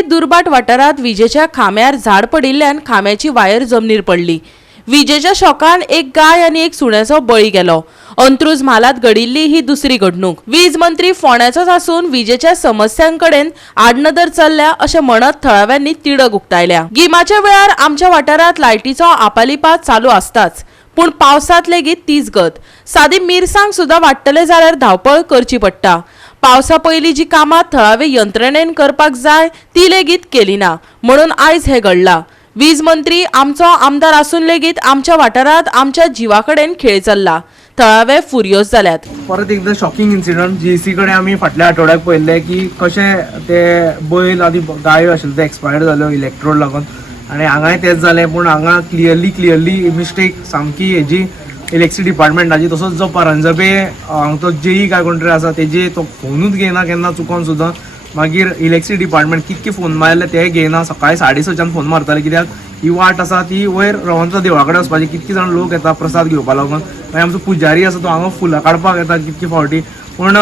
मुंबई दुर्बाट वाठारात विजेच्या खांब्यार झाड पडिल्ल्यान खांब्याची वायर जमनीर पडली। विजेच्या शॉकान एक गाय आणि एक सुण्याचो बळी गेलो। अंत्रुज म्हालात घडिल्ली ही दुसरी घडणूक। वीज मंत्री फोंड्याचोच आसून विजेच्या समस्यांकडेन आडनदर चल्ल्या अशें म्हणत थळाव्यांनी तिडक उक्तायल्या। गिमाच्या वेळार आमच्या वाठारात लायटीचो आपालिपात चालू आसताच, पूण पावसात लेगीत तीच गत। सादी मिरसांग सुद्धा वाडटले जाल्यार धावपळ करची पडटा। पावसा पयलीं जी कामां थळावे यंत्रणेन करपाक जाय ती लेगीत केली ना, म्हणून आयज हे घडला। वीज मंत्री आमचो आमदार आसून लेगीत आमच्या वाठारात आमच्या जिवाकडेन खेळ चल्ला। थळावे फुरियोस जाल्यात। परत एकदा शॉकिंग इन्सिडंट जीएसी कडे आम्ही फाटल्या आठवड्याक पळयल्ले की कशे ते बैल आनी गायो आशिल्ले ते एक्सपायर जाल्यो इलेक्ट्रोड लागून, आनी हांगाय तेच जालें। पूण हांगा क्लियरली मिस्टेक सामकी हेजी इलेक्ट्रिसिटी डिपार्टमेंटाची। तसोच जो परांजपे तो जेई काय कोण तरी आसा तेजे तो फोनूच घेयना केन्ना चुकोन सुद्दां। मागीर इलेक्ट्रिसिटी डिपार्टमेंट कितके फोन मारले ते घेयना। सकाळी 6:30 फोन मारताले, कित्याक ही वाट आसा ती वयर रवंत देवळा कडेन वचपाची। कितके जाण लोक येता प्रसाद घेवपा लागून। मागीर आमचो पुजारी आसा तो हांगा फुलां काडपाक येता कितके फावटी। पूण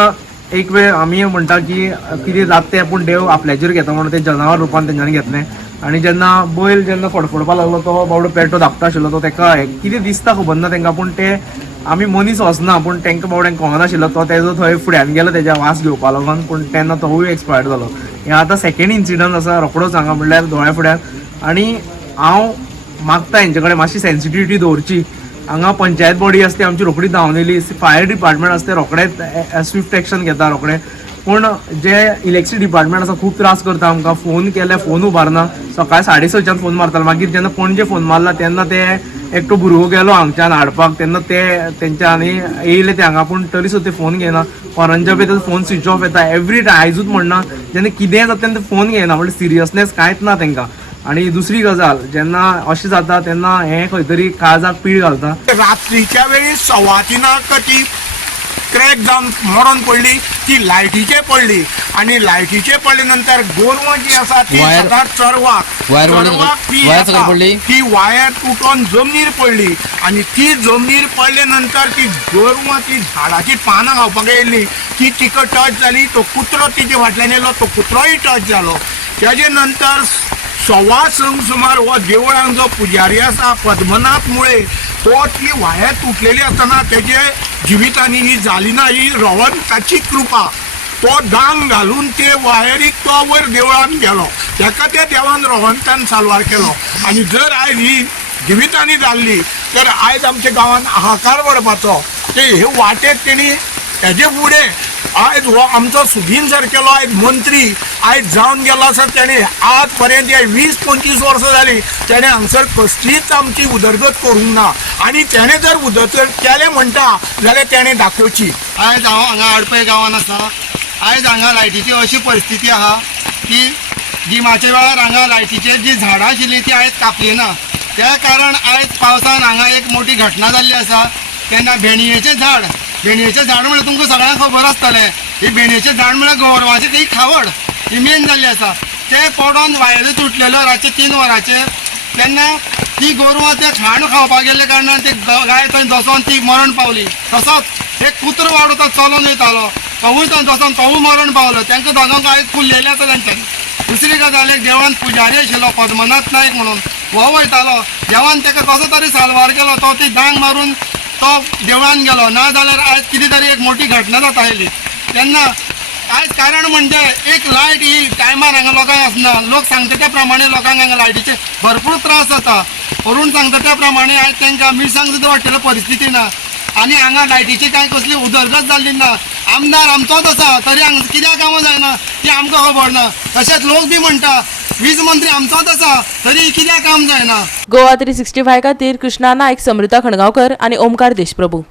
एक वेळ आमी म्हणटा की कितें जाता तें, पूण देव आपल्याचेर घेता म्हणून ते जनावर रुपान तेंच्यांनी घेतलें। आनी जेन्ना बैल फडफडपाक लागलो तो बाबडो पेटो धाकटो आशिल्लो तो ताका कितें दिसता खबर ना तांकां, पूण ते आमी मनीस वचना, पूण तांकां बाबड्यांक कळनाशिल्लो तो तेजो थंय फुड्यान गेलो तेज्या वास घेवपा लागून, पूण तेन्ना तोवूय एक्सपायर जालो। हें आतां सेकेंड इन्सिडंट आसा रोखडोच हांगा म्हणल्यार दोळ्या फुड्यान। आनी हांव मागता हेंचे कडेन मातशी सेन्सिटिविटी दवरची। हांगा पंचायत बॉडी आसता आमची रोखडी धांवन येयली, फायर डिपार्टमेंट आसता रोखडेच स्विफ्ट एक्शन घेता रोखडें। पूण जे इलेक्ट्रिसिटी डिपार्टमेंट आसा खूब त्रास करता आमकां। फोन केल्यार फोन उबारना। सकाळी 6:30 फोन मारताले, मागीर जेन्ना पणजे फोन मारला तेन्ना ते एकटो भुरगो गेलो हांगच्यान हाडपाक, तेन्ना ते तेंच्यांनी येयले ते हांगा, पूण तरी सुद्दां ते फोन घेयना। परांजपे येता फोन स्विच ऑफ येता एवरी टायम। आयजूच म्हणना जेन्ना कितेंय जाता तेन्ना ते फोन घेयना, म्हणजे सिरियसनेस कांयच ना तांकां। आणि दुसरी गजाल, जेन्ना अशें जाता तेन्ना हें खंय तरी काळजाक पीळ घालता। रात्रीच्या वेळी 2:15 ती क्रॅक जावन मरण पडली, ती लायटीचे पडली। आणि लायटीचे पडले नंतर गोरवां जी आसा ती चरवाक ती वायर तुटून जमनीर पडली। आणि ती जमनीर पडले नंतर ती गोरवां ती झाडाची पानां खावपाक येयल्ली, ती तिका टच जाली। तो कुत्रो तिचे फाटल्यान येयलो, तो कुत्रोय टच जालो। तेजे नंतर 2:15 सुमार हो देवळान जो पुजारी आसा पद्मनाथ मुळे, तो ती वायर तुटलेली आसतना तेजे जिवितांनी ही जाली ना, ही रवंताची कृपा। तो दांग घालून ते वायरीक तो वयर देवळान गेलो, तेका त्या देवान रवंतान साल्वार केलो। आणि जर आयज ही जिवितांनी जाल्ली तर आयज आमच्या गांवांत हाहाकार पडपाचो। ते हे वाटेक तेणी हेजे फुडें आयज हो आमचो सुदीन सारकेलो आयज मंत्री आयज जावन गेलो आसा। तेणे आज पर्यंत 20-25 वर्सां जाली तेणे हांगसर कसलीच आमची उदरगत करूंक ना। आणि तेणे जर उदरगत केलें म्हणटा जाल्यार तेणे दाखोवची। आयज हांव हांगा आडपय गांवांत आसा। आयज हांगा लायटीची अशी परिस्थिती आहा की गिमाच्या वेळार हांगा लायटीची जी झाडां आशिल्लीं ती आयज कापली ना। त्या कारण आयज पावसान हांगा एक मोठी घटना जाल्ली आसा। तेन्ना भेणयेचें झाड म्हणजे तुमकां सगळ्यांक खबर आसतलें। ही भेणयेचें झाड म्हळ्यार गोरवांची ती खावड ही मेन जाल्ली आसा। ते पडोन वायरी तुटलेल्यो रातचे 3 वरांचेर। तेन्ना ती गोरवां ते खाण खावपाक गेल्ले कारणान ते गाय थंय दसोन ती मरण पावली। तसोच एक कुत्रो वाडो तो चलोन वयतालो, तोवूय थंय दसोन तोवूय मरण पावलो। तांकां दोगांक आयज फुल्लेले आसा तांच्यांनी। दुसरी गजाल, एक देवान पुजारी आशिल्लो पद्मनाथ नायक म्हणून, हो वयतालो। देवान ताका कसो तरी साल्वार केलो, तो ती दांग मारून तो देवळान गेलो। ना जाल्यार आयज कितें तरी एक मोठी घटना जाता आयली। तेन्ना आयज कारण म्हणजे एक लायट ही टायमार हांगा लोकांक आसना। लोक सांगता त्या प्रमाणे लोकांक हांगा लायटीचे भरपूर त्रास जाता। अरूण सांगता त्या प्रमाणे आयज तांकां मिरसांग सुद्दां वाडटले परिस्थिती ना। आनी हांगा लायटीची कांय कसली उदरगत जाल्ली ना। आमदार आमचोच आसा तरी हांगा कित्याक कामां जायना ती आमकां खबर ना। तशेंच लोक बी म्हणटा वीज मंत्री आमचोच आसा तरी कित्याक काम जायना। गोवा 365 खातीर कृष्णा नायक, समृता खणगांवकर आनी ओमकार देशप्रभू।